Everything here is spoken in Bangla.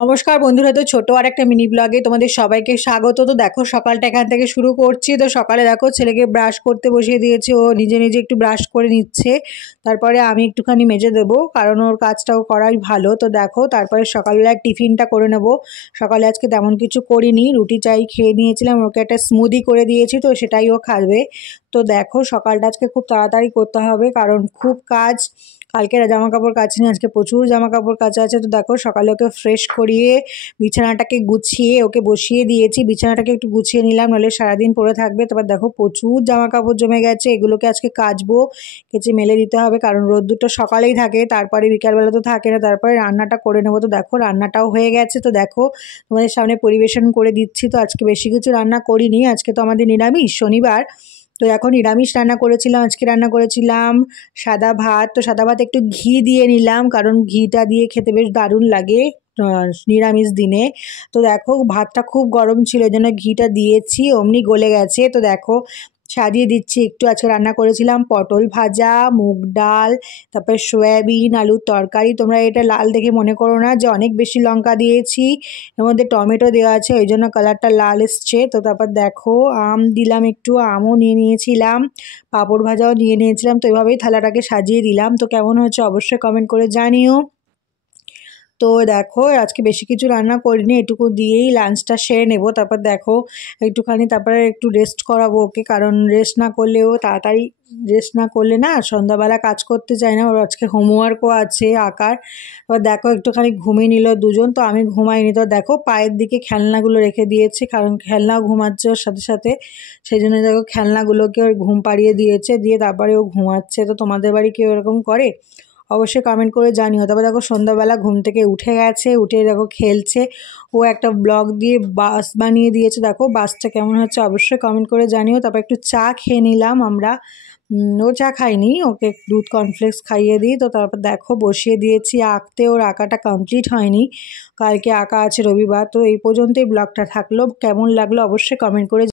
নমস্কার বন্ধুরা, তো ছোট আর একটা মিনি ব্লগে তোমাদের সবাইকে স্বাগত। তো দেখো সকালটা এখান থেকে শুরু করছি। তো সকালে দেখো ছেলেকে ব্রাশ করতে বসিয়ে দিয়েছি, ও নিজে নিজে একটু ব্রাশ করে নিচ্ছে। তারপরে আমি একটুখানি মেজে দেবো, কারণ ওর কাজটাও করাই ভালো। তো দেখো তারপরে সকালবেলায় টিফিনটা করে নেব। সকালে আজকে তেমন কিছু করিনি, রুটি চাই খেয়ে নিয়েছিলাম, ওকে একটা স্মুদি করে দিয়েছি, তো সেটাই ও খাবে। তো দেখো সকালটা আজকে খুব তাড়াতাড়ি করতে হবে, কারণ খুব কাজ। কালকে জামা কাপড় কাচিনি, আজকে প্রচুর জামা কাপড় কাচা আছে। তো দেখো সকালে ওকে ফ্রেশ করিয়ে বিছানাটাকে গুছিয়ে ওকে বসিয়ে দিয়েছি। বিছানাটাকে একটু গুছিয়ে নিলাম, নাহলে সারাদিন পরে থাকবে। তারপর দেখো প্রচুর জামা কাপড় জমে গেছে, এগুলোকে আজকে কাচবো, কেচে মেলে দিতে হবে, কারণ রোদ্দুরটা সকালেই থাকে, তারপরে বিকালবেলা তো থাকে না। তারপরে রান্নাটা করে নেবো। তো দেখো রান্নাটাও হয়ে গেছে। তো দেখো তোমাদের সামনে পরিবেশন করে দিচ্ছি। তো আজকে বেশি কিছু রান্না করিনি, আজকে তো আমাদের নিরামিষ শনিবার। তো এখন নিরামিষ রান্না করেছিলাম, আজকে রান্না করেছিলাম সাদা ভাত। তো সাদা ভাত একটু ঘি দিয়ে নিলাম, কারণ ঘিটা দিয়ে খেতে বেশ দারুণ লাগে নিরামিষ দিনে। তো দেখো ভাতটা খুব গরম ছিল, এই জন্য ঘিটা দিয়েছি, অমনি গলে গেছে। তো দেখো সাজিয়ে দিচ্ছি একটু। আজকে রান্না করেছিলাম পটল ভাজা, মুগ ডাল, তারপরে সয়াবিন আলুর তরকারি। তোমরা এটা লাল দেখে মনে করো না যে অনেক বেশি লঙ্কা দিয়েছি, এর মধ্যে টমেটো দেওয়া আছে, ওই জন্য কালারটা লাল এসছে। তো তারপর দেখো আম দিলাম, একটু আমও নিয়ে নিয়েছিলাম, পাঁপড় ভাজাও নিয়ে নিয়েছিলাম। তো এভাবেই থালাটাকে সাজিয়ে দিলাম। তো কেমন হয়েছে অবশ্যই কমেন্ট করে জানিও। তো দেখো আজকে বেশি কিছু রান্না করিনি, এটুকু দিয়েই লাঞ্চটা সেরে নেব। তারপর দেখো একটুখানি তারপরে একটু রেস্ট করাবো ওকে, কারণ রেস্ট না করলেও তাড়াতাড়ি রেস্ট না করলে না সন্ধ্যাবেলা কাজ করতে চায় না। ওর আজকে হোমওয়ার্কও আছে আঁকার। এবার দেখো একটুখানি ঘুমিয়ে নিল দুজন, তো আমি ঘুমাইনি। তো দেখো পায়ের দিকে খেলনাগুলো রেখে দিয়েছে, কারণ খেলনাও ঘুমাচ্ছে ওর সাথে সাথে, সেই জন্য দেখো খেলনাগুলোকে ওর ঘুম পাড়িয়ে দিয়েছে, দিয়ে তারপরে ও ঘুমাচ্ছে। তো তোমাদের বাড়ি কেউ এরকম করে অবশ্যই কমেন্ট করে জানিও। তারপর দেখো সন্ধ্যাবেলা ঘুম থেকে উঠে গেছে, উঠে দেখো খেলছে। ও একটা ব্লক দিয়ে বাস বানিয়ে দিয়েছে, দেখো বাসটা কেমন হচ্ছে অবশ্যই কমেন্ট করে জানিও। তারপর একটু চা খেয়ে নিলাম আমরা। ও চা খাইনি, ওকে দুধ কর্নফ্লেক্স খাইয়ে দিই। তো তারপর দেখো বসিয়ে দিয়েছি আঁকতে, ওর আঁকাটা কমপ্লিট হয়নি, কালকে আঁকা আছে রবিবার। তো এই পর্যন্তই ব্লগটা থাকলো, কেমন লাগলো অবশ্যই কমেন্ট করে